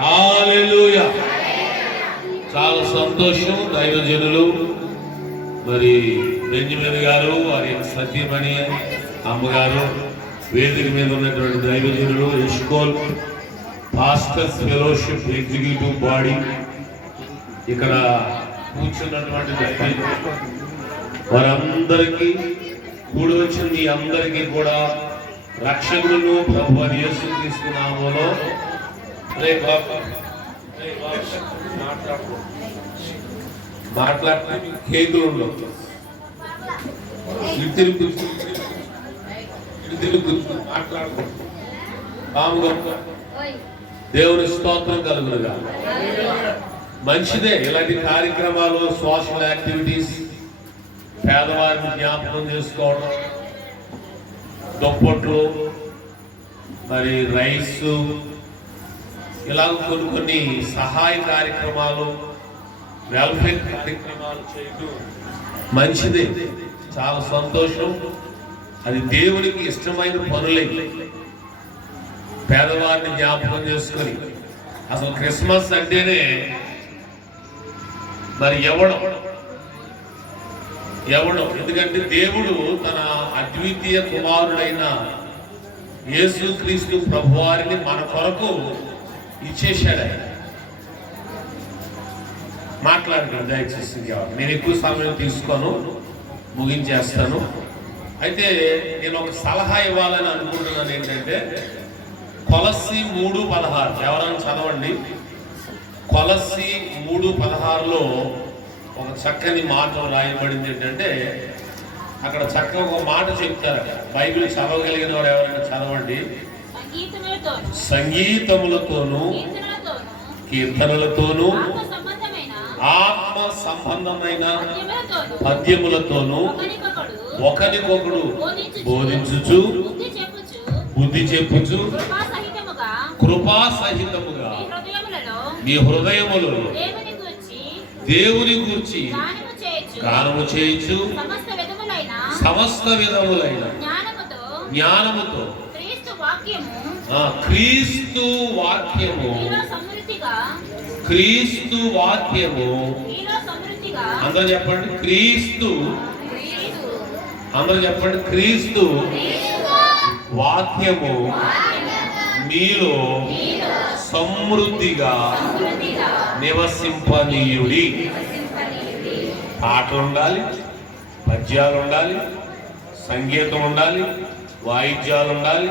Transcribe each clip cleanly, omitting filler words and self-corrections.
హల్లెలూయా. చాలా సంతోషం. దైవజనులు మరి బెంజమిన్ గారు, వారి సతీమణి అమ్మగారు, వేదిక మీద ఉన్నటువంటి దైవజనులు, Eshcol pastors fellowship executive body, ఇక్కడ కూర్చున్నటువంటి దైవజనులు, వారందరికీ కూడి వచ్చిన మీ అందరికీ కూడా రక్షకులను ప్రభువు యేసుక్రీస్తు నామములో మాట్లాడుతూ కేకులు ఉండవు. దేవుని స్తోత్రం కలుగునుగా. మంచిదే ఇలాంటి కార్యక్రమాలు, సోషల్ యాక్టివిటీస్, పేదవారిని జ్ఞాపకం చేసుకోవడం, దుప్పట్లు, మరి రైస్, ఇలా కొన్ని సహాయ కార్యక్రమాలు, వెల్ఫేర్ కార్యక్రమాలు చేయడం మంచిదే, చాలా సంతోషం. అది దేవునికి ఇష్టమైన పనులే. పేదవారిని జ్ఞాపకం చేసుకొని, అసలు క్రిస్మస్ అంటేనే మరి ఎవడం, ఎందుకంటే దేవుడు తన అద్వితీయ కుమారుడైన యేసుక్రీస్తు ప్రభువారిని మన కొరకు ఇచ్చేశాడు. మాట్లాడుతున్నాను దయచేసి, నేను ఎక్కువ సమయం తీసుకోను, ముగించేస్తాను. అయితే నేను ఒక సలహా ఇవ్వాలని అనుకుంటున్నాను. ఏంటంటే కొలస్సీ 3:16 ఎవరైనా చదవండి. కొలస్సీ 3:16లో ఒక చక్కని మాట రాయబడింది. ఏంటంటే అక్కడ చక్కగా ఒక మాట చెప్తారు. బైబిల్ చదవగలిగిన వారు ఎవరైనా చదవండి. సంగీతములతోనూ కీర్తనలతోనూ ఆత్మ సంబంధమైన పద్యములతోనూ ఒకరికొకడు బోధించుచు బుద్ధి చెప్పుచు కృపా సహితముగా మీ హృదయములలో దేవుని గూర్చి గానము చేయించు సమస్త విధములైన జ్ఞానముతో క్రీస్తు వాక్యము అందరూ చెప్పండి. అందరూ చెప్పండి. క్రీస్తు వాక్యము మీలో సమృద్ధిగా నివసింపనీయుడి. పాటలు ఉండాలి, పద్యాలు ఉండాలి, సంగీతం ఉండాలి, వాయిద్యాలు ఉండాలి,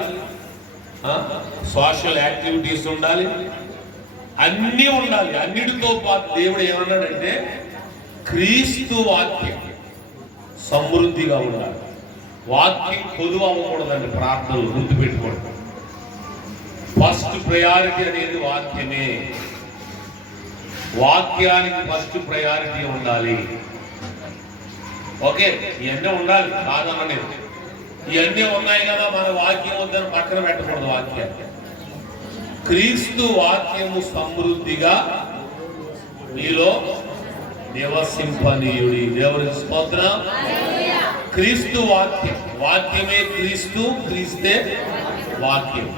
సోషల్ యాక్టివిటీస్ ఉండాలి, అన్నీ ఉండాలి. అన్నిటితో పాటు దేవుడు ఏమన్నాడంటే క్రీస్తు వాక్యం సమృద్ధిగా ఉండాలి. వాక్యం పొదువు అవ్వకూడదండి. ప్రార్థనలు గుర్తుపెట్టుకోండి. ఫస్ట్ ప్రయారిటీ అనేది వాక్యమే. వాక్యానికి ఫస్ట్ ప్రయారిటీ ఉండాలి. ఓకే, ఇవన్నీ ఉండాలి కాదననే. ఇవన్నీ ఉన్నాయి కదా, మన వాక్యం వద్దని పక్కన పెట్టకూడదు. వాక్యాన్ని క్రీస్తు వాక్యము సమృద్ధిగా మీలో నివసింపనీయుడి. దేవునికి స్తోత్రం. క్రీస్తు వాక్యం, వాక్యమే క్రీస్తు, క్రీస్తే వాక్యం.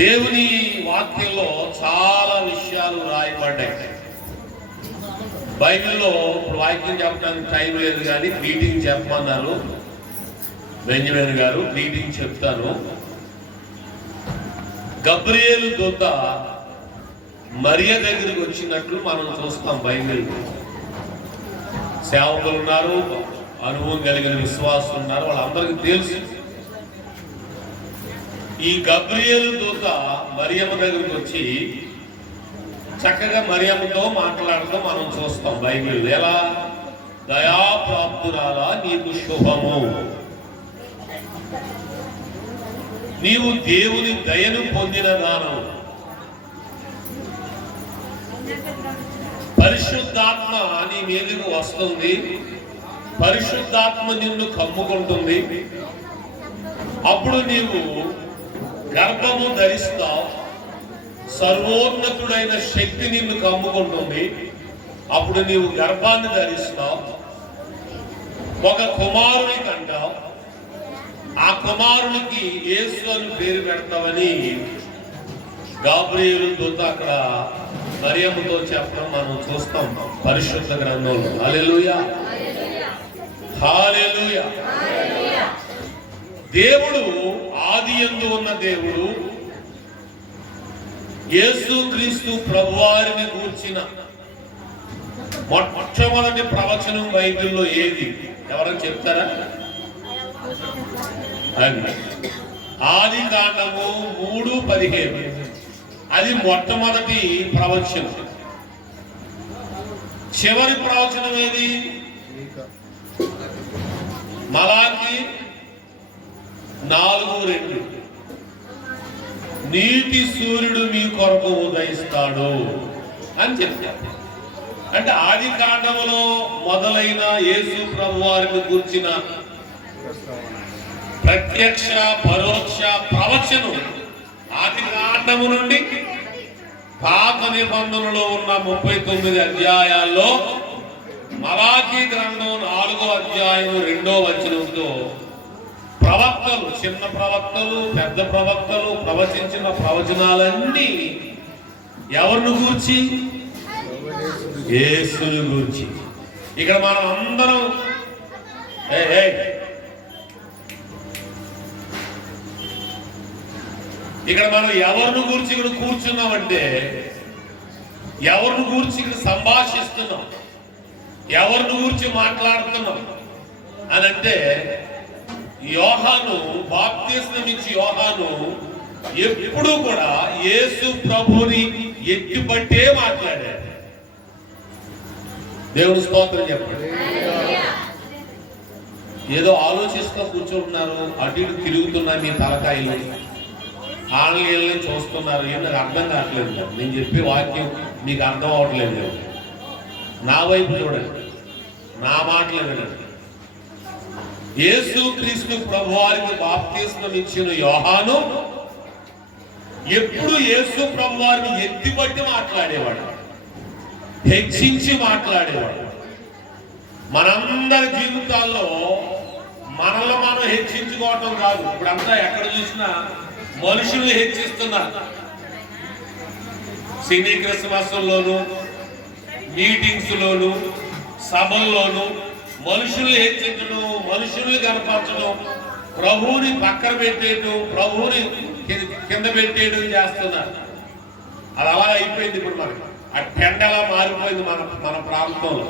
దేవుని వాక్యంలో చాలా విషయాలు రాయబడ్డాయి. బైబిల్లో ఇప్పుడు వాక్యం చెప్పడానికి టైం లేదు, కానీ గ్రీటింగ్ చెప్పమన్నారు బెంజమిన్ గారు. గ్రీటింగ్ చెప్తాను. గబ్రియేలు దూత మరియ దగ్గరికి వచ్చినట్లు మనం చూస్తాం బైబిల్. సేవకులు ఉన్నారు, అనుభవం కలిగిన విశ్వాసులు ఉన్నారు, వాళ్ళందరికీ తెలుసు. ఈ గబ్రియేలు దూత మరియమ్మ దగ్గరికి వచ్చి చక్కగా మరియమ్మతో మాట్లాడటం మనం చూస్తాం బైబిల్. ఎలా? దయాప్రాప్తురాలా, నీకు శుభము, నీవు దేవుని దయను పొందిన దానవు, పరిశుద్ధాత్మ నీ మీదకు వస్తుంది, పరిశుద్ధాత్మ నిన్ను కమ్ముకుంటుంది, అప్పుడు నీవు గర్భము ధరిస్తావు, సర్వోన్నతుడైన శక్తి నిన్ను కమ్ముకుంటుంది, అప్పుడు నీవు గర్భాన్ని ధరిస్తావు, ఒక కుమారుని కంటావు, ఆ కుమారునికి యేసు అని పేరు పెడతావని గాబ్రియేలు దూత అక్కడ మరియమ్మతో చెప్పడం మనం చూస్తాం పరిశుద్ధ గ్రంథంలో. హల్లెలూయా, హల్లెలూయా. దేవుడు ఆదియందు ఉన్న దేవుడు యేసుక్రీస్తు ప్రభువారిని గూర్చిన మొట్టమొదటి ప్రవచనం బైబిల్లో ఏది? ఎవరైనా చెప్తారా? ఆది కాండము 3:15. అది మొట్టమొదటి ప్రవచనం. చివరి ప్రవచనం ఏది? మలాకి 4:2. నీతి సూర్యుడు మీ కొరకు ఉదయిస్తాడు అని చెప్తారు. అంటే ఆది కాండములో మొదలైన యేసు ప్రభువారిని గురించిన ప్రత్యక్ష పరోక్ష ప్రవచనం ఆది కాండము నుండి పాత నిబంధనలో ఉన్న 39 అధ్యాయాల్లో మలాకీ గ్రంథం 4వ అధ్యాయం 2వ వచనంతో ప్రవక్తలు, చిన్న ప్రవక్తలు, పెద్ద ప్రవక్తలు ప్రవచించిన ప్రవచనాలన్నీ ఎవరిని గూర్చి? యేసుని గూర్చి. ఇక్కడ మనం అందరం ఇక్కడ మనం ఎవరిని గూర్చి ఇక్కడ కూర్చున్నామంటే, ఎవరిని గూర్చి ఇక్కడ సంభాషిస్తున్నాం, ఎవరిని గూర్చి మాట్లాడుతున్నాం అని అంటే, యోహాను, బాప్తిస్మం ఇచ్చి యోహాను ఎప్పుడూ కూడా యేసు ప్రభుని ఎత్తిపట్టే మాట్లాడాడు. దేవుని స్తోత్రం చెప్పండి. ఏదో ఆలోచిస్తూ కూర్చుంటున్నారు, అటు ఇటు తిరుగుతున్నా మీ తలకాయలు, ఆన్లైన్లో చూస్తున్నారు. ఏం నాకు అర్థం కావట్లేదు. నేను చెప్పే వాక్యం మీకు అర్థం అవ్వట్లేదు. నా వైపు చూడండి, నా మాటలు వినండి. యేసుక్రీస్తు ప్రభువారికి బాప్తిస్మం ఇచ్చిన యోహాను ఎప్పుడు యేసు ప్రభువారిని ఎత్తిపట్టి మాట్లాడేవాడు, హెచ్చించి మాట్లాడేవాడు. మనందరి జీవితాల్లో మనల్ని మనం హెచ్చించుకోవటం కాదు. ఇప్పుడంతా ఎక్కడ చూసినా మనుషులు హెచ్చిస్తున్నారు. సినీ క్రిస్మస్లోను, మీటింగ్స్ లోను, సభల్లోను మనుషుల్ని హెచ్చించడం, మనుషుల్ని కనపరచడం, ప్రభువుని పక్కన పెట్టేయడం, ప్రభువుని కింద పెట్టేయడం చేస్తున్నారు. అది అలా అయిపోయింది. ఇప్పుడు మనకి ఆ టెండ అలా మారిపోయింది మన ప్రాంతంలో.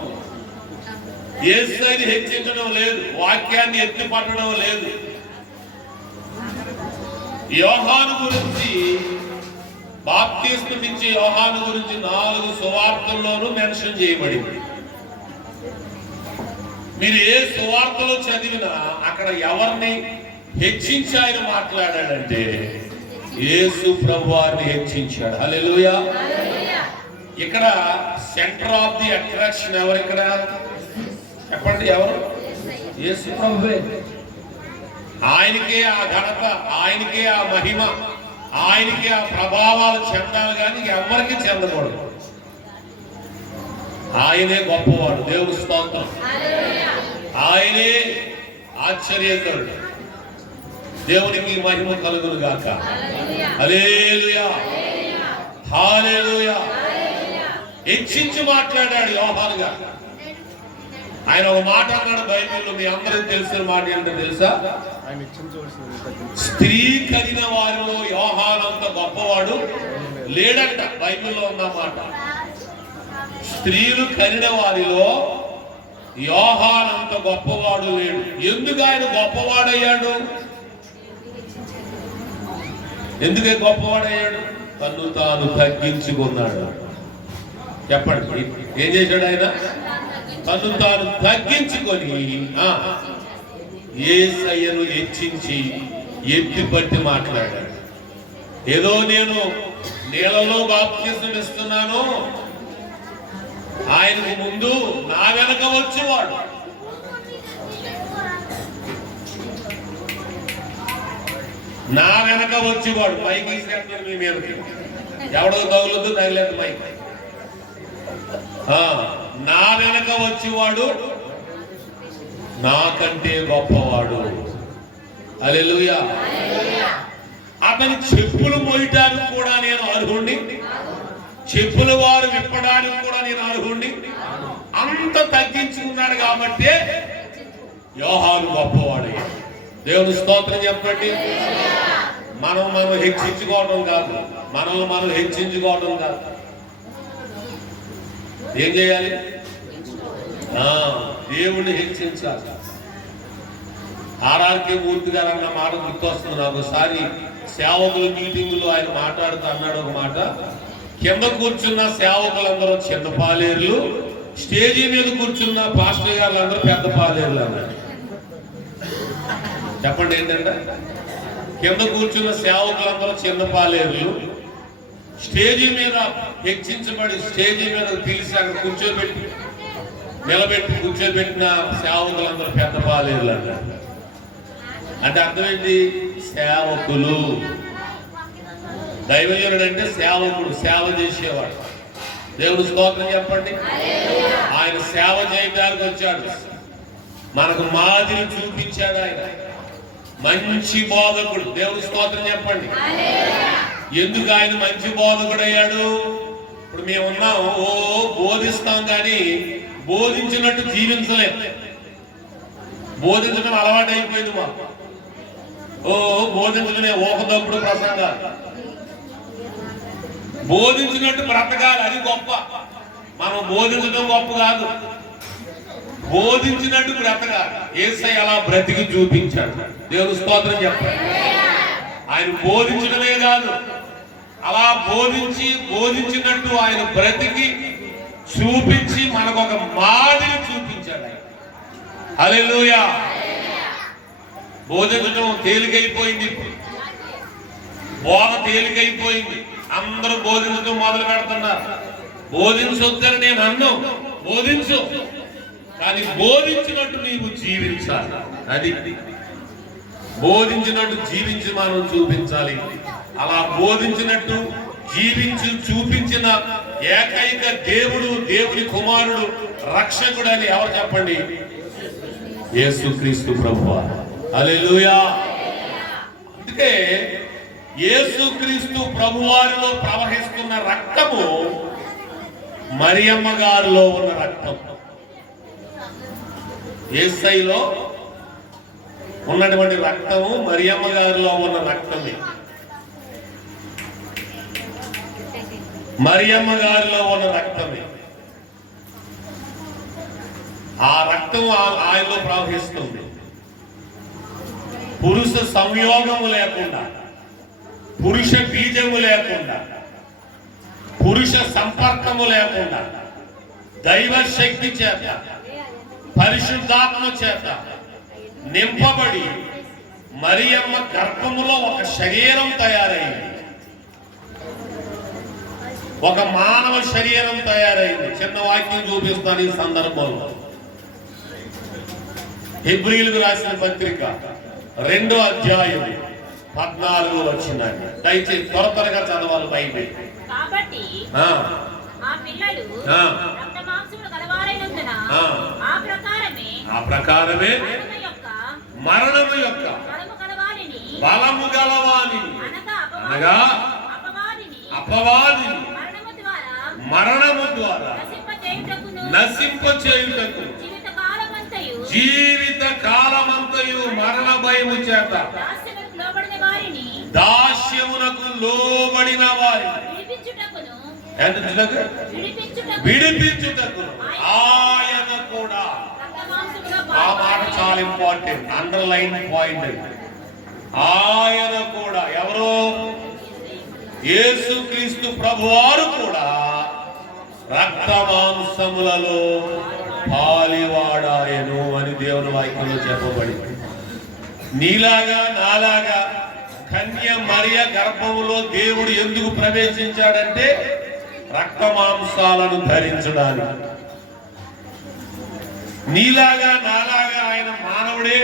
యేసుని హెచ్చించడం లేదు, వాక్యాన్ని ఎత్తి పట్టడం లేదు. యోహాను గురించి, బాప్తిస్మం ఇచ్చే యోహాను గురించి 4 సువార్తల్లోనూ మెన్షన్ చేయబడింది. మీరు ఏ సువార్తలో చదివినా అక్కడ ఎవరిని హెచ్చించి ఆయన మాట్లాడాడంటే యేసు ప్రభువారిని హెచ్చించాడు. హల్లెలూయా. ఇక్కడ సెంటర్ ఆఫ్ ది అట్రాక్షన్ ఎవరు? ఇక్కడ చెప్పండి, ఎవరు? యేసు ప్రభువే. ఆయనకే ఆ ఘనత, ఆయనకే ఆ మహిమ, ఆయనకే ఆ ప్రభావాలు చెందాలి, కానీ ఎవరికి చెందకూడదు. ఆయనే గొప్పవాడు. దేవుని స్తోత్రం. ఆయనే ఆశ్చర్యకరుడు. దేవునికి మహిమ కలుగును గాక. హల్లెలూయా, హల్లెలూయా. హెచ్చించి మాట్లాడాడు యోహాను గారు. ఆయన ఒక మాట అన్నాడు బైబిల్లో, మీ అందరికీ తెలిసిన మాట ఏంటో తెలుసా? స్త్రీ కలిగిన వారిలో యోహానంత గొప్పవాడు లేడంట. బైబిల్లో ఉన్న మాట. స్త్రీలు కనిన వారిలో యోహానంత గొప్పవాడు లేడు. ఎందుకు ఆయన గొప్పవాడయ్యాడు? ఎందుకే గొప్పవాడయ్యాడు? తన్ను తాను తగ్గించుకున్నాడు. చెప్పండి, ఏం చేశాడు ఆయన? తను తాను తగ్గించుకొని యేసయ్యను హెచ్చించి ఎత్తిపట్టి మాట్లాడాడు. ఏదో నేను నీళ్ళలో బాప్తిస్మం ఇస్తున్నాను, ఆయనకు ముందు నా వెనక వచ్చేవాడు, నా వెనక వచ్చేవాడు. పైకి తీసుకెళ్తాను మీ మీదకి, ఎవడో తగులుద్దు, తగిలేదు పైకి. నా వెనక వచ్చేవాడు నాకంటే గొప్పవాడు. హల్లెలూయా. అతని చెప్పులు మోయటానికి కూడా నేను అర్హుడు. చెప్పుల వారు విప్పడానికి కూడా నేను అర్హుణ్ణి. అంత తగ్గించుకున్నాడు కాబట్టి యోహాను గొప్పవాడు. దేవుని స్తోత్రం చెప్పండి. మనం హెచ్చించుకోవడం కాదు, మనం హెచ్చించుకోవడం కాదు. ఏం చేయాలి? దేవుణ్ణి హెచ్చించాలి. ఆర్ఆర్కే మూర్తి గారు అన్న మాట గుర్తొస్తుంది నాకు. ఒకసారి సేవకుల మీటింగులో ఆయన మాట్లాడుతూ అన్నాడు ఒక మాట, కింద కూర్చున్న సేవకులందరూ చిన్న పాలేరులు, స్టేజీ మీద కూర్చున్న పాస్టర్ గారు అందరూ పెద్ద పాలేరులు అన్నాడు. చెప్పండి ఏంటంటే, కింద కూర్చున్న సేవకులందరూ చిన్న పాలేరులు, స్టేజీ మీద హెచ్చించబడి స్టేజీ మీద పిలిచి అక్కడ నిలబెట్టి కూర్చోబెట్టిన సేవకులందరూ పెద్ద పాలేరులు అన్నాడు. అంటే అర్థమైంది, సేవకులు. దైవజనుడు అంటే సేవకుడు, సేవ చేసేవాడు. దేవుడు స్తోత్రం చెప్పండి. ఆయన సేవ చేయడానికి వచ్చాడు, మనకు మాదిరి చూపించాడు. ఆయన మంచి బోధకుడు. దేవుడు స్తోత్రం చెప్పండి. ఎందుకు ఆయన మంచి బోధకుడు అయ్యాడు? ఇప్పుడు మేము ఉన్నాం, బోధిస్తాం కానీ బోధించినట్టు జీవించలేము. బోధించడం అలవాటు అయిపోయింది మాకు. బోధించడమే ఓకదప్పుడు ప్రసంగాలు. బోధించినట్టు బ్రతకాలి, అది గొప్ప. మనం బోధించడం గొప్ప కాదు, బోధించినట్టు బ్రతకాలి. యేసయ్య అలా బ్రతికి చూపించాడు. దేవుని స్తోత్రం చెప్పండి. ఆయన బోధించడమే కాదు, అలా బోధించినట్టు ఆయన బ్రతికి చూపించి మనకు ఒక మాదిరి చూపించాడు. హల్లెలూయా. బోధించడం తేలికైపోయింది, బోధ తేలికైపోయింది. అందరూ బోధించడం మొదలు పెడుతున్నారు. బోధించొద్దని నేను అన్ను, బోధించు, కానీ బోధించినట్టు నీవు జీవించాలి. అది బోధించినట్టు జీవించి మనం చూపించాలి. అలా బోధించినట్టు జీవించి చూపించిన ఏకైక దేవుడు, దేవుని కుమారుడు, రక్షకుడు అని ఎవరు చెప్పండి? యేసుక్రీస్తు ప్రభువా. హల్లెలూయా. అందుకే యేసుక్రీస్తు ప్రభువారిలో ప్రవహిస్తున్న రక్తము మరియమ్మ గారిలో ఉన్న రక్తం. యేసయ్యలో ఉన్నటువంటి రక్తము మరియమ్మ గారిలో ఉన్న రక్తమే. మరియమ్మ గారిలో ఉన్న రక్తమే. ఆ రక్తం ఆయనలో ప్రవహిస్తుంది. పురుష సంయోగము లేకుండా, పురుష బీజము లేకుండా, పురుష సంపర్కము లేకుండా, దైవ శక్తి చేత, పరిశుద్ధాత్మ చేత నింపబడి మరియమ్మ గర్భములో ఒక శరీరం తయారైంది, ఒక మానవ శరీరం తయారైంది. చిన్న వాక్యం చూపిస్తాను ఈ సందర్భంలో. హెబ్రీయులకు రాసిన పత్రిక 2వ అధ్యాయం 14వ వచనం. దయచేసి త్వరగా చదవాలి బైబిల్. కాబట్టి ఆ పిల్లలు రక్తమాంసములు గలవారైనందున ఆ ప్రకారమే మరణము యొక్క బలము గలవానిని అనగా అపవాదిని మరణము ద్వారా నశింపచేయుటకు జీవిత కాలమంతయు మరణ భయము చేత దాస్యమునకు లోబడిన వారిని విడిపించుటకు ఆయన కూడా. ఆ మాట చాలా ఇంపార్టెంట్, అండర్లైన్ పాయింట్. ఆయన కూడా ఎవరు? యేసుక్రీస్తు ప్రభువారు కూడా రక్త మాంసములలో పాలివాడాయను అని దేవుని వాక్యంలో చెప్పబడింది. నీలాగా నాలాగా కన్య మరియ గర్భములో దేవుడు ఎందుకు ప్రవేశించాడంటే రక్త మాంసాలను ధరించడానికి. నీలాగా నాలాగా ఆయన మానవుడే,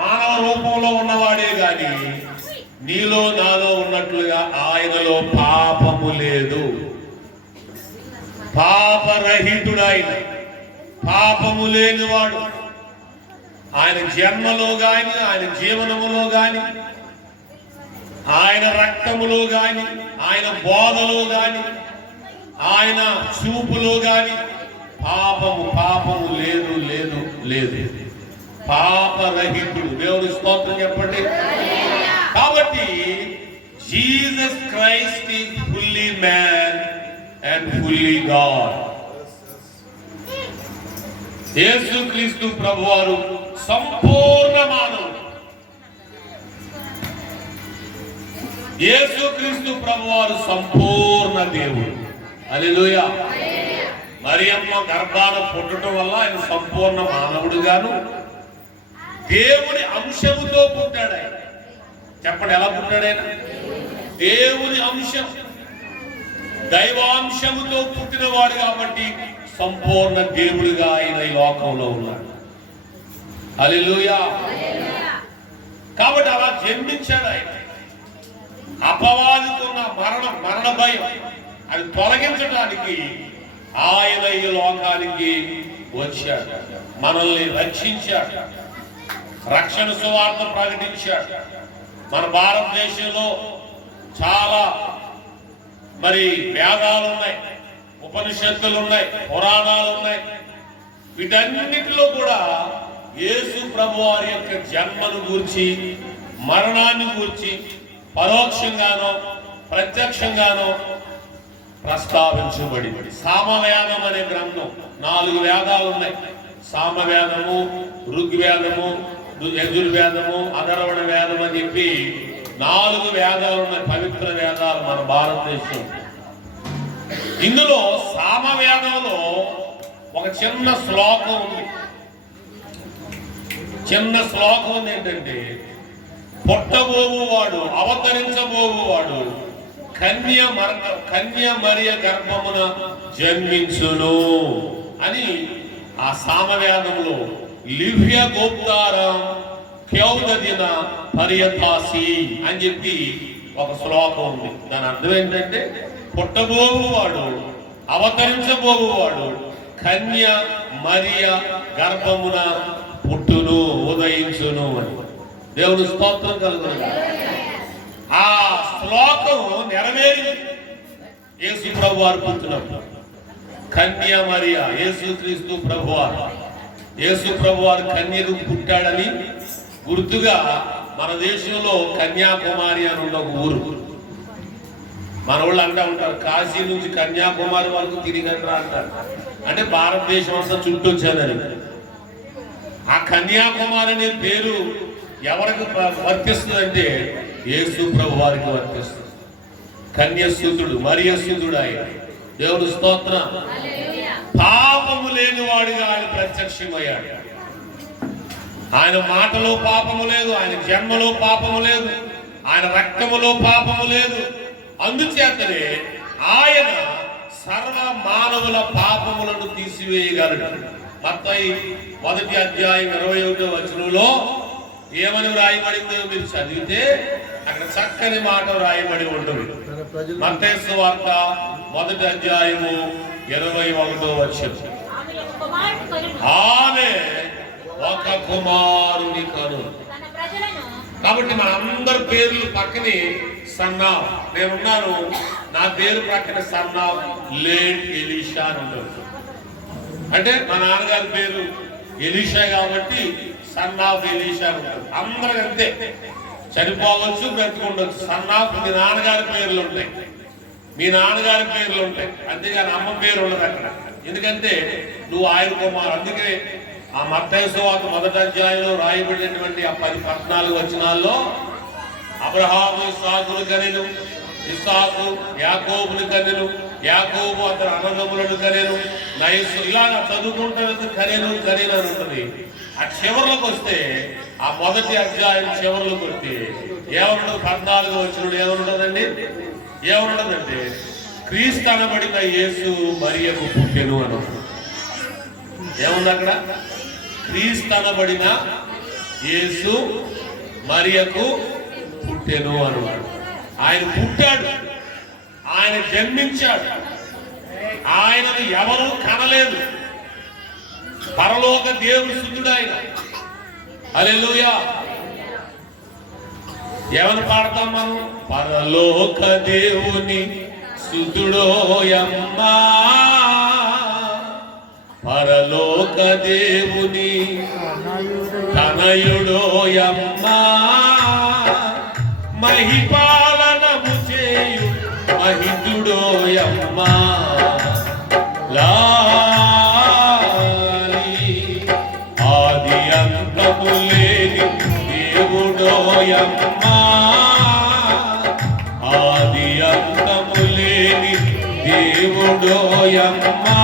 మానవ రూపంలో ఉన్నవాడే గాని నీలో నాలో ఉన్నట్లుగా ఆయనలో పాపము లేదు. పాపరహితుడైన, పాపము లేనివాడు. ఆయన జన్మలో గాని ఆయన జీవనములో గాని ఆయన రక్తములో గాని, ఆయన బోధలో గాని, ఆయన చూపులో గాని పాపము లేదు లేదు లేదు. పాపరహితుడు. దేవుని స్తోత్రం చెప్పండి. కాబట్టి Jesus Christ is fully man and fully God. యేసుక్రీస్తు ప్రభువారు సంపూర్ణ మానవుడు. యేసుక్రీస్తు ప్రభువారు సంపూర్ణ దేవుడు. హల్లెలూయా. మరియమ్మ గర్భాన పుట్టడం వల్ల ఆయన సంపూర్ణ మానవుడుగాను దేవుని అంశముతో పుట్టాడు. ఆయన చెప్పండి, ఎలా పుట్టాడు? ఆయన దేవుని అంశం, దైవాంశముతో పుట్టినవాడు కాబట్టి సంపూర్ణ దేవుడిగా ఆయన ఈ లోకంలో ఉన్నాడు. హల్లెలూయా. కాబట్టి అలా జన్మించాడు ఆయన. అపవాదికున్న మరణ భయం అది తొలగించడానికి ఆయన ఈ లోకానికి వచ్చాడు, మనల్ని రక్షించాడు, రక్షణ సువార్త ప్రకటించాడు. మన భారతదేశంలో చాలా వేదాలు ఉన్నాయి, ఉపనిషత్తులు ఉన్నాయి, పురాణాలు ఉన్నాయి. వీటన్నిటిలో కూడా యేసు ప్రభువారి యొక్క జన్మను గూర్చి, మరణాన్ని గూర్చి పరోక్షంగానో ప్రత్యక్షంగానో ప్రస్తావించబడింది. సామవేదం అనే గ్రంథం, 4 వేదాలు ఉన్నాయి. సామవేదము, ఋగ్వేదము, యజుర్వేదము, అధర్వణ వేదం అని చెప్పి 4 వేదాలు ఉన్నాయి, పవిత్ర వేదాలు మన భారతదేశం. ఇందులో సామవేదంలో ఒక చిన్న శ్లోకం ఉంది. ఏంటంటే, పుట్టబోవువాడు, అవతరించబోవువాడు కన్య మరియ గర్భమున జన్మించును అని ఆ సామవేదంలో లివ్య గోప్తారం క్యౌదదిన పర్యతాసి అని చెప్పి ఒక శ్లోకం ఉంది. దాని అర్థం ఏంటంటే, పుట్టబోవువాడు, అవతరించబోవువాడు కన్య మరియ గర్భమున పుట్టును, ఉదయించును అని. దేవుడు స్తోత్రం కలుగును. ఆ శ్లోకం నెరవేరింది యేసు ప్రభువారు పుట్టినప్పుడు. కన్య మరియ, యేసుక్రీస్తు ప్రభువారు, యేసు ప్రభువారు కన్యకు పుట్టాడని గుర్తుగా మన దేశంలో కన్యాకుమారి అని ఉన్న ఒక ఊరు. మన వాళ్ళు అంటూ ఉంటారు, కాశీ నుంచి కన్యాకుమారి వరకు తిరిగండ్రా అంటారు. అంటే భారతదేశం అంతా చుట్టొచ్చానని. ఆ కన్యాకుమారి అనే పేరు ఎవరికి వర్తిస్తుందంటే యేసు ప్రభు వారికి వర్తిస్తుంది. కన్యసూతుడు, మరియసూతుడు ఆయన. దేవుడు స్తోత్రం. పాపము లేని వాడిగా ఆయన ప్రత్యక్షమయ్యాడు. ఆయన మాటలో పాపము లేదు, ఆయన జన్మలో పాపము లేదు, ఆయన రక్తములో పాపము లేదు. అందుచేతనే ఆయన సర్వ మానవుల పాపములను తీసివేయగలడు. మత్తయి 1వ అధ్యాయం 21వ వచనంలో ఏమని వ్రాయబడిందో మీరు చదివితే అక్కడ చక్కని మాట వ్రాయబడి ఉంటుంది. మత్తయి సువార్త 1వ అధ్యాయము 21వ వచనం. ఆమె ఒక కుమారుని కను. కాబట్టి మన అందరి పేర్లు పక్కనే సన్నా, నేనున్నాను, నా పేరు ప్రక్కన సన్నా లేట్ ఎలీషా అని ఉంటుంది. అంటే మా నాన్నగారి పేరు ఎలీషా కాబట్టి సన్ ఆఫ్ ఎలీషా ఉంటుంది. అందరూ అంతే, చనిపోవచ్చు, బ్రతికుండొచ్చు. సన్ ఆఫ్ మీ నాన్నగారి పేర్లు ఉంటాయి, మీ నాన్నగారి పేర్లు ఉంటాయి, అంతేగాని అమ్మ పేరు ఉండదు అక్కడ. ఎందుకంటే నువ్వు ఆయన కుమారు. అందుకే ఆ మత్తయి సువార్త 1వ అధ్యాయంలో రాయబడినటువంటి ఆ 10-14 వచనాల్లో అబ్రహాము ఇస్సాకును కనెను, ఇస్సాకు యాకోబును కనెను, యాకోబు అతని అన్నదమ్ములను కనెను, నయస్సు, ఇలా చదువుకుంటున్నది కనెను అని ఉంటుంది. ఆ చివరిలోకి వస్తే, ఆ 1వ అధ్యాయం చివరిలోకి వస్తే ఏమన్నా 14వ వచనం ఏమనుంటుందండి? ఏమనుంటుందంటే, క్రీస్తు అనబడిన యేసు మరియకు పుట్టెను అని. ఏముంది అక్కడ? క్రీస్తు అనబడిన యేసు మరియకు పుట్టెను అన్నాడు. ఆయన పుట్టాడు, ఆయన జన్మించాడు. ఆయనను ఎవరు కనలేదు. పరలోక దేవుని సుతుడు ఆయన. హల్లెలూయా. ఏమని పాడతాం మనం? పరలోక దేవుని సుతుడోయమ్మా, పరలోక దేవుని తనయుడోయమ్మా, మహిపాలనము చేయు మహితుడోయమ్మా, లాలి ఆది అంతము లేని దేవుడోయమ్మా, ఆది అంతము లేని దేవుడోయమ్మా,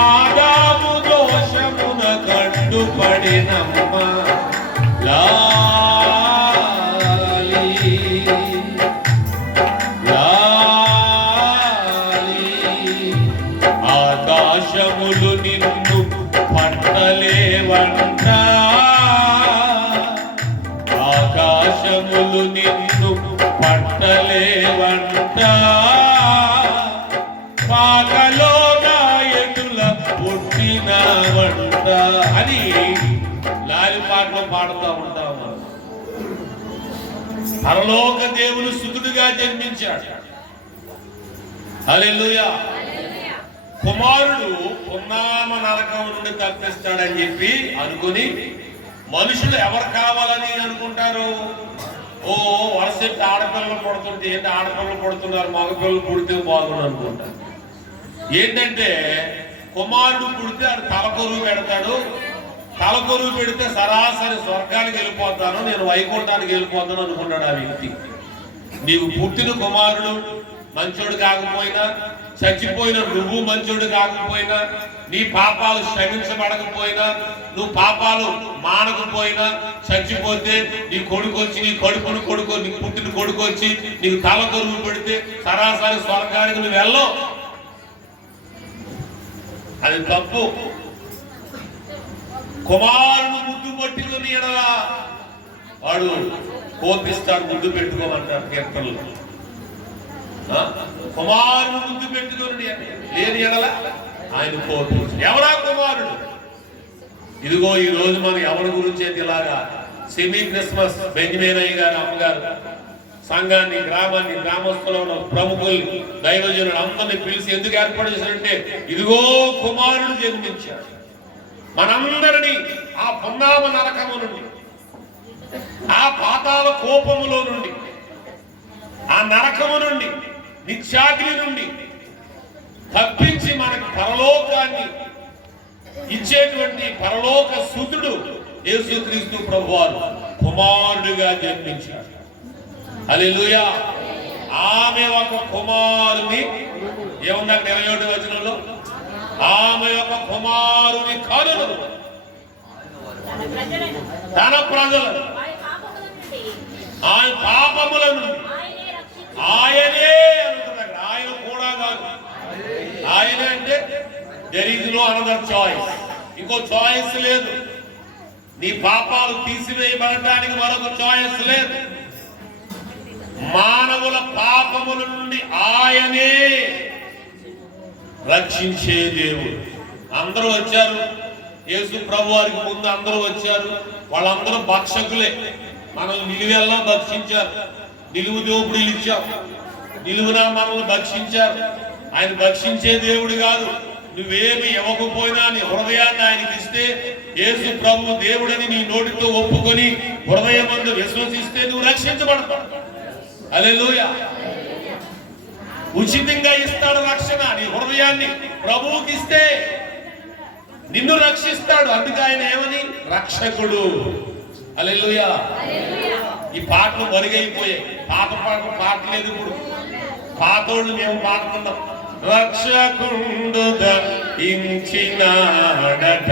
ఆదాము దోషమున కట్టుపడినమ్మా, లాలి లాలి ఆకాశములు నిన్ను పట్టలేవంట, ఆకాశములు నిన్ను పట్టలేవంట, పాకలో నాయకుల పుట్టినవంట అని లాలి పాటలో పాడుతూ ఉంటాం. పరలోక దేవుని సుతుడుగా జన్మించాడు. హల్లెలూయా. కుమారుడు పున్నామ నరకం నుండి తప్పిస్తాడని చెప్పి అనుకుని మనుషులు ఎవరు కావాలని అనుకుంటారు? ఓ వరసెట్టి ఆడపిల్లలు పుడుతుంటే ఏంటి ఆడపిల్లలు పుడుతున్నారు, మగపిల్లలు పుడితే బాగుండు అనుకుంటారు. ఏంటంటే కుమారుడు పుడితే అది తలకొరువు పెడతాడు, తలకొరువు పెడితే సరాసరి స్వర్గానికి వెళ్ళిపోతాను, నేను వైకుంఠానికి వెళ్ళిపోతాను అనుకున్నాడు ఆ వ్యక్తి. నీవు పుట్టిన కుమారుడు మంచోడు కాకపోయినా, చచ్చిపోయిన నువ్వు మంచోడు కాకపోయినా, నీ పాపాలు క్షమించబడకపోయినా, నువ్వు పాపాలు మానకపోయినా, చచ్చిపోతే నీ కొడుకు వచ్చి నీ కడుపును కొడుకు నీకు పుట్టిన కొడుకు వచ్చి నీకు తలకొరువు పెడితే సరాసరి స్వర్గానికి నువ్వు వెళ్ళవు. అది తప్పు. కుమారుడు ముద్దు పట్టుకుని ఎడలా వాడు కోపిస్తాడు, ముద్దు పెట్టుకోమంటాడు కీర్తనలు. కుమారుడు ముద్దు పెట్టుకుని లేని ఎడల ఆయన కోపించు. ఎవరా కుమారుడు? ఇదిగో ఈ రోజు మనం ఎవరి గురించి అయితే ఇలాగా సెమీ క్రిస్మస్ బెంజమిన్ అయ్య గారు అమ్మగారు సంఘాన్ని, గ్రామాన్ని, గ్రామస్తులను, ప్రముఖుల్ని, దైవజనులు అందరినీ పిలిచి ఎందుకు ఏర్పాటు చేశారంటే ఇదిగో కుమారుడు జన్మించాడు. మనందరినీ ఆ పున్నామ నరకము నుండి, ఆ పాతాళ కోపములో నుండి, ఆ నరకము నుండి, నిత్యాగ్ని నుండి తప్పించి మనకు పరలోకాన్ని ఇచ్చేటువంటి పరలోక సుతుడు యేసుక్రీస్తు ప్రభువారు కుమారుడిగా జన్మించాడు. హల్లెలూయా. ఆమె ఒక కుమారుని ఏమన్నా 21వ వచనంలో ఆమె ఒక కుమారుని కనును తన ప్రజలను ఆయన పాపముల నుండి ఆయనే అంటున్నాడు. ఆయన కూడా కాదు, ఆయనే అంటే there is no another choice. ఇంకో చాయిస్ లేదు. నీ పాపాలు తీసివేయబడటానికి మరొక చాయిస్ లేదు. మానవుల పాపముల నుండి ఆయనే రక్షించే దేవుడు. అందరూ వచ్చారు యేసు ప్రభు వారికి ముందు, అందరూ వచ్చారు. వాళ్ళందరూ భక్షకులే. మనల్ని నిలువెల్లా భక్షించారు, నిలువు దోపిడీలు ఇచ్చారు, నిలువున మనల్ని భక్షించారు. ఆయన భక్షించే దేవుడు కాదు. నువ్వేమి ఇవ్వకపోయినా నీ హృదయాన్ని ఆయనకి ఇస్తే, యేసు ప్రభు దేవుడని నీ నోటితో ఒప్పుకొని హృదయమందు విశ్వసిస్తే నువ్వు రక్షించబడతావు. హల్లెలూయా. ఉచితంగా ఇస్తాడు రక్షణ. నీ హృదయాన్ని ప్రభువుకి ఇస్తే నిన్ను రక్షిస్తాడు. అందుకే ఆయన ఏమని రక్షకుడు. హల్లెలూయా. ఈ పాటలు మరుగైపోయాయి. పాత పాటలు లేదు ఇప్పుడు. పాతోళ్ళు మేము పాడుతున్నాం. రక్షకుండు దయించినాడట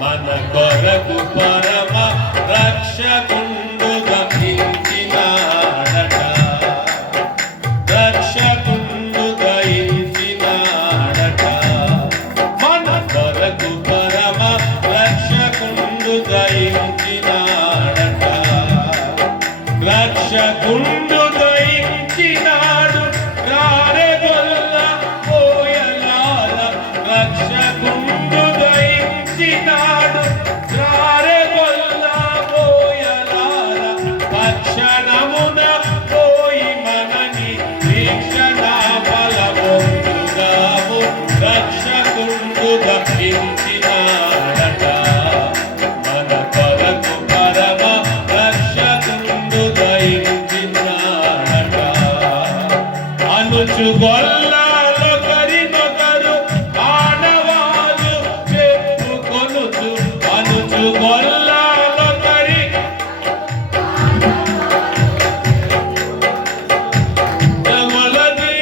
మన కొరకు పరమ రక్షకుండు దయించినాడట, రక్షకుండు దయించినాడట మన కొరకు పరమ రక్షకుండు దయించినాడట, రక్షకుండు దయించినాడు రారెగొల్ల పోయలాల, రక్షకుండు దయించినాడు రారెగొల్ల పోయలాల, అనుచుగొల్లొకరినొకరు ఆనవాలు చెప్పుకొనుచు అనుచుగొల్లొకరి మొలది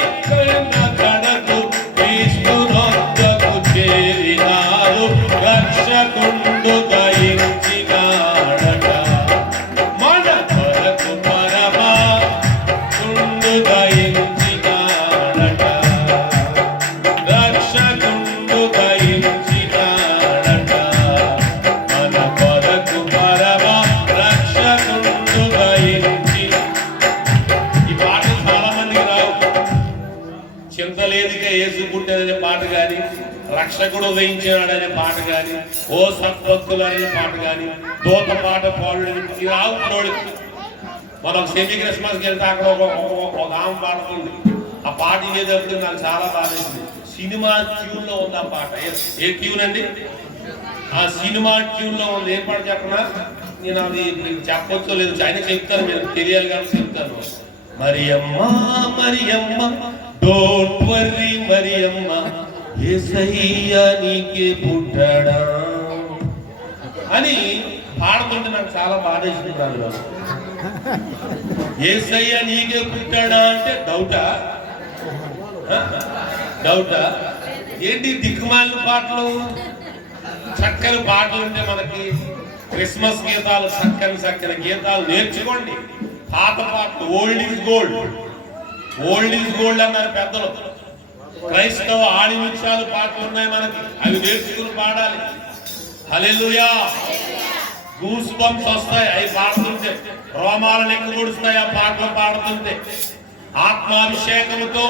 కడకు క్రీస్తునొద్దకు చేరినారు రక్షకుండు దయించినాడట మన కొరకు పరమా కుండు దయించినాడట రక్షకుండు దయించినాడట మన కొరకు పరమా రక్షకుండు దయించి. ఈ పాట చాలా మందికి రావు. చింత లేదుగా యేసు పుట్టాడనే పాట కానీ, రక్షకుడు ఉదయించినాడనే పాట కానీ, ఓ సత్భక్తులు అనే పాట కానీ, దూత పాట పాడు రావు. మనం సెమీ క్రిస్మస్కి వెళ్తే అక్కడ ఒక ఆమె పాడుతుంది. ఆ పాట ఇదేటప్పుడు నాకు చాలా బాధ వేసింది. సినిమా ట్యూన్ లో ఉంది ఆ పాట. ఏ ట్యూన్ అండి? ఆ సినిమా ట్యూన్ లో ఉంది. ఏ పాట చెప్పనా? నేను అది మీకు చెప్పొచ్చో లేదు, ఆయన చెప్తాను, మీరు తెలియాలి కాబట్టి చెప్తాను. మరియమ్మ మరియమ్మ డోంట్ వర్రీ మరియమ్మ యేసయ్య నీకే పుట్టాడా అని పాడుతుంటే నాకు చాలా బాధ వేసింది. యేసయ్య నీకే పుట్టాడా అంటే డౌటా? ఏంటి దిక్కుమాలిన పాటలు? చక్కని పాటలు ఉంటే మనకి క్రిస్మస్ గీతాలు, చక్కని గీతాలు నేర్చుకోండి. పాత పాటలు ఓల్డ్ ఈజ్ గోల్డ్ అన్నారు పెద్దలు. క్రైస్తవ ఆణిముత్యాలు పాటలు ఉన్నాయి మనకి, అవి నేర్చుకుని పాడాలి. హల్లెలూయా. గూస్ బంప్స్ వస్తాయి అవి పాడుతుంటే, రోమాలను ఎక్కుకొడుస్తాయి ఆ పాటలు పాడుతుంటే. ఆత్మాభిషేకంతో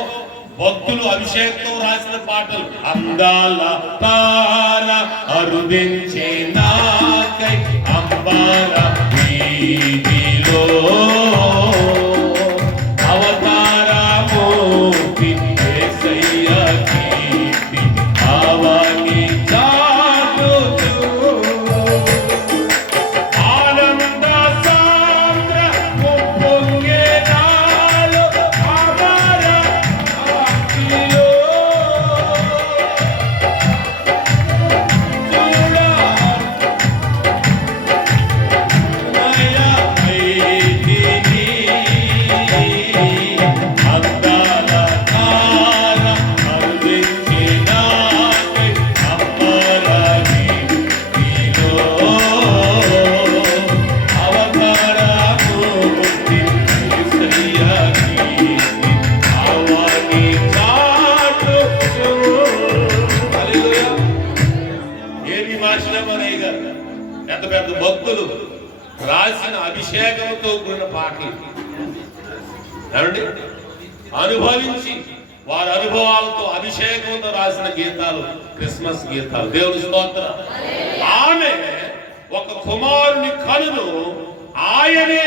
భక్తులు అభిషేకంతో రాసిన పాటలు. అందాల తార అరుదించే నాకై అంబార వీధిలో అవతారమూర్తి యేసయ్య కీర్తి అవని చాటుచు ఆనంద సాంద్ర ఉప్పొంగే నాలో అమర భక్తిలో పెద్ద పెద్ద భక్తులు రాసిన అభిషేకంతో కూడిన పాటలు ఏమండి? అనుభవించి వారి అనుభవాలతో అభిషేకంతో రాసిన గీతాలు క్రిస్మస్ గీతాలు. దేవుని స్తోత్రం. ఆమె ఒక కుమారుని కనును ఆయనే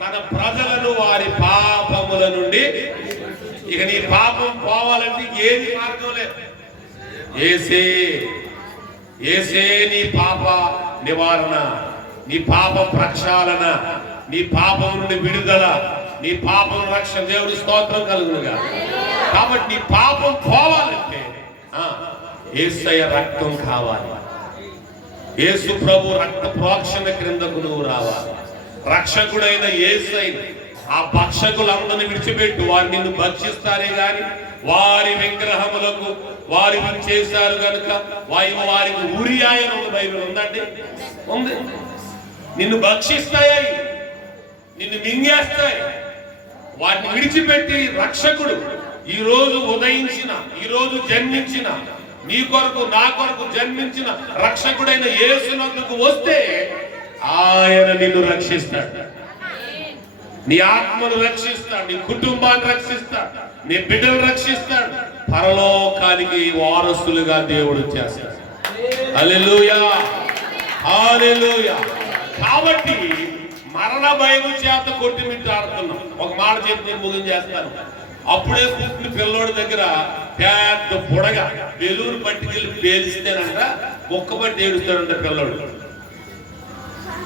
తన ప్రజలను వారి పాపముల నుండి, ఇక నీ పాపం పోవాలంటే ఏది మార్గం లేదు, యేసే నీ పాప నివారణ, నీ పాప ప్రక్షాళన, నీ పాపం నుండి విడుదల, నీ పాపం రక్షణ. దేవుడి స్తోత్రం కలుగునుగా. కాబట్టి నీ పాపం పోవాలంటే యేసయ్య రక్తం కావాలి. యేసు ప్రభు రక్త ప్రోక్షణ క్రిందకు నువ్వు రావాలి. రక్షకుడైన యేసయ్య ఆ భక్షకులందరినీ విడిచిపెట్టు. వారు నిన్ను భక్షిస్తారే గాని వారి విగ్రహములకు వారి చేశారు కనుక వారికి ఉరియాయన బైబిల్ ఉందండి, ఉంది. నిన్ను భక్షిస్తాయి, నిన్ను మింగేస్తాయి. వాటిని విడిచిపెట్టి రక్షకుడు ఈ రోజు ఉదయించిన, ఈ రోజు జన్మించిన, నీ కొరకు నా కొరకు జన్మించిన రక్షకుడైన యేసునందుకు వస్తే ఆయన నిన్ను రక్షిస్తాడు. నీ ఆత్మను రక్షిస్తాడు, నీ కుటుంబాన్ని రక్షిస్తాడు, నీ బిడ్డను రక్షిస్తాడు. పరలోకానికి వారసులుగా దేవుడు చేస్తాడు. హల్లెలూయా, హల్లెలూయా. కాబట్టి మరణ భయం చేత కొట్టిమిట్టాడుతున్నాం. ఒక మాట చెప్పి నేను ముగించేస్తాను. అప్పుడే పుట్టిన పిల్లోడి దగ్గర పెద్ద బుడగ బెలూరు పట్టుకెళ్ళి పేలిస్తేనంట ఒక్క పట్టి ఏడుస్తాడంట పిల్లోడు.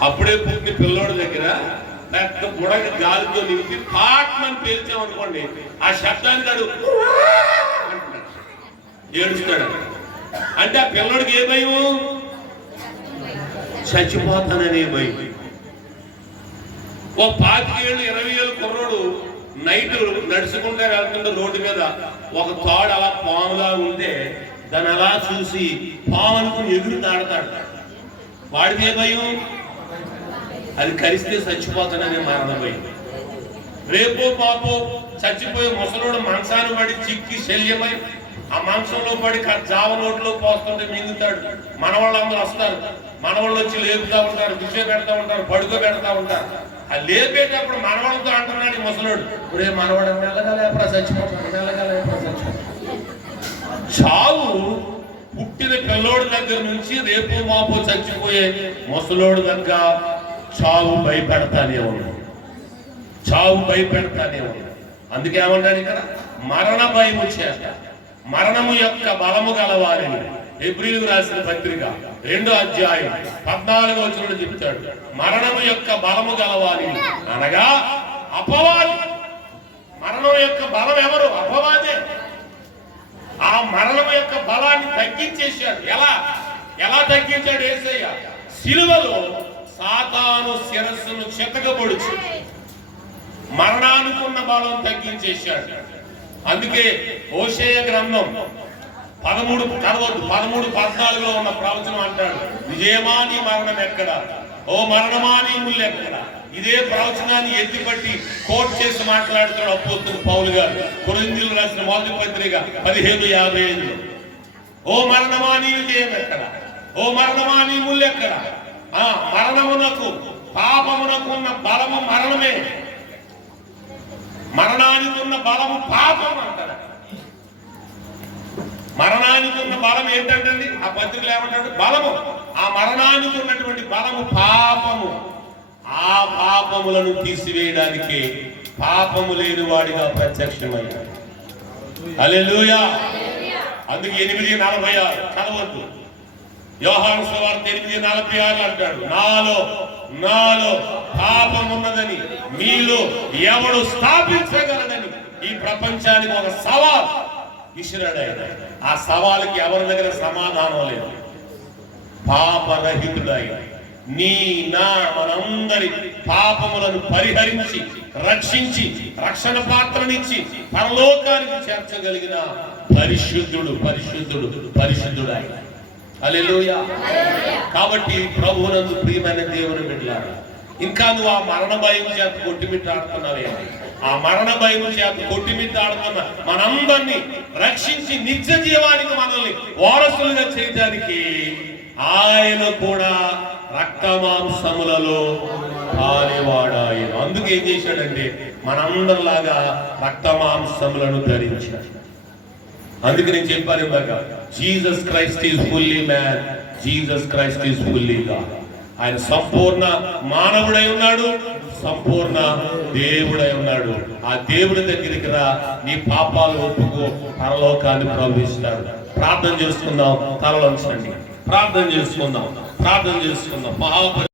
అప్పుడే పుట్టిన పిల్లోడి దగ్గర పెద్ద బుడగ గాలితో నింపి పాట్మని పేల్చామనుకోండి, ఆ శబ్దానికి అడు ఏడుస్తాడు. అంటే ఆ పిల్లడికి ఏ భయం? చచ్చిపోతాననే భయం. ఓ 25 ఏళ్ళు 20 ఏళ్ళు కుర్రోడు నైట్ నడుచుకుంటే వెళ్తుంటే రోడ్డు మీద ఒక తాడు అలా పాములా ఉంటే దాన్ని అలా చూసి పాము అనుకుని ఎగురు తాడతాడు. వాడికి ఏ భయం? అది కరిస్తే చచ్చిపోతాననే మరణ భయం. రేపో పాపో చచ్చిపోయే ముసలోడు మంచాన్ని పడి చిక్కి శల్యమై ఆ మంచంలో పడి జావ నోట్లో పోస్తుంటే మింగుతాడు. మనవాళ్ళందరూ వస్తారు, మనవాళ్ళు వచ్చి లేపుతా ఉంటారు, విషయం పెడతా ఉంటారు, పడుకోబెడతా ఉంటారు. ఆ లేపేటప్పుడు మనవాళ్ళతో అంటున్నాడు ఈ ముసలోడు, ఇప్పుడే మనవాడు మెల్లగా లేపరా చచ్చిపోతాడు, మెల్లగా లేపరా చచ్చిపోతాడు. చావు పుట్టిన పిల్లోడి దగ్గర నుంచి రేపు మాపో చచ్చిపోయే ముసలోడు దగ్గర చావు భయపెడతానే ఉన్నాడు, చావు భయపెడతానే ఉన్నాడు. అందుకే ఏమంటాడు ఇక్కడ, మరణ భయము చేత మరణము యొక్క బలము గలవారిని. హెబ్రీయులకు రాసిన పత్రిక 2వ అధ్యాయం 14వ వచనంలో చెప్తాడు, మరణము యొక్క బలము గలవారిని అనగా అపవాది. మరణం యొక్క బలం ఎవరు? అపవాదే. ఆ మరణం యొక్క బలాన్ని తగ్గించేశాడు. ఎలా తగ్గించాడు యేసయ్య? సిలువలో సాతాను శిరస్సును చితకబొడుచు మరణానికున్న బలం తగ్గించేశాడు. అందుకే హోషేయ గ్రంథం 13:14 ఉన్న ప్రవచనం అంటాడు, విజయమా నీ మరణం ఎక్కడ, ఓ మరణమా నీ ముళ్ళు ఎక్కడ. ఇదే ప్రవచనాన్ని ఎత్తిపట్టి కోట్ చేసి మాట్లాడుతున్నాడు అపోస్తలుడు పౌలు గారు కొరింథీయులకు రాసిన మొదటి పత్రిక 15:55. ఓ మరణమా నీ విజయం ఎక్కడ, ఓ మరణమా నీ ముళ్ళు ఎక్కడ. మరణమునకు పాపమునకు ఉన్న బలము మరణమే, మరణానికి ఉన్న బలము పాపం అంటారు. మరణానికి ఉన్న బలం ఏంటంటే ఆ పత్రికలు ఏమంటాడు? బలము. ఆ మరణానికి ఉన్నటువంటి బలము పాపము. ఆ పాపములను తీసివేయడానికి పాపము లేని వాడిగా ప్రత్యక్షమయ్యాడు. హల్లెలూయా. అందుకే 8:46 చదవద్దు. యోహాను సువార్త 8:46 అంటాడు, నాలో పాపం ఉన్నదని మీలో ఎవడు స్థాపించగలడని ఈ ప్రపంచానికి ఒక సవాల్ ఇచ్చినాడు ఆయన. ఆ సవాలుకి ఎవరి దగ్గర సమాధానం లేదు. పాపరహితుడైన మనందరి పాపములను పరిహరించి రక్షించి రక్షణ పాత్రనిచ్చి పరలోకానికి చేర్చగలిగిన పరిశుద్ధుడు ఆయన. హల్లెలూయా. కాబట్టి ప్రభువునందు ప్రియమైన దేవుని బిడ్డలారా, ఇంకా నువ్వు ఆ మరణ భయం చేత కొట్టిమిట్టాడుతున్నావే, ఆ మరణ భయం చేత కొట్టిమిట్టాడుతున్న మనందరినీ రక్షించి నిత్య జీవానికి మనల్ని వారసులుగా చేయడానికి ఆయన కూడా రక్త మాంసములలో పాలివాడాయన. అందుకే ఏం చేశాడంటే మనందరిలాగా రక్త మాంసములను ధరించాడు. అందుకే నేను చెప్పాను ఇందాక, Jesus Christ is fully man, Jesus Christ is fully God. ఆయన సంపూర్ణ మానవుడై ఉన్నాడు, సంపూర్ణ దేవుడై ఉన్నాడు. ఆ దేవుడి దగ్గరికి రా, నీ పాపాలు ఒప్పుకో, పరలోకాన్ని ప్రవేశిస్తాడు. ప్రార్థన చేసుకుందాం, తలలోంచండి, ప్రార్థన చేసుకుందాం.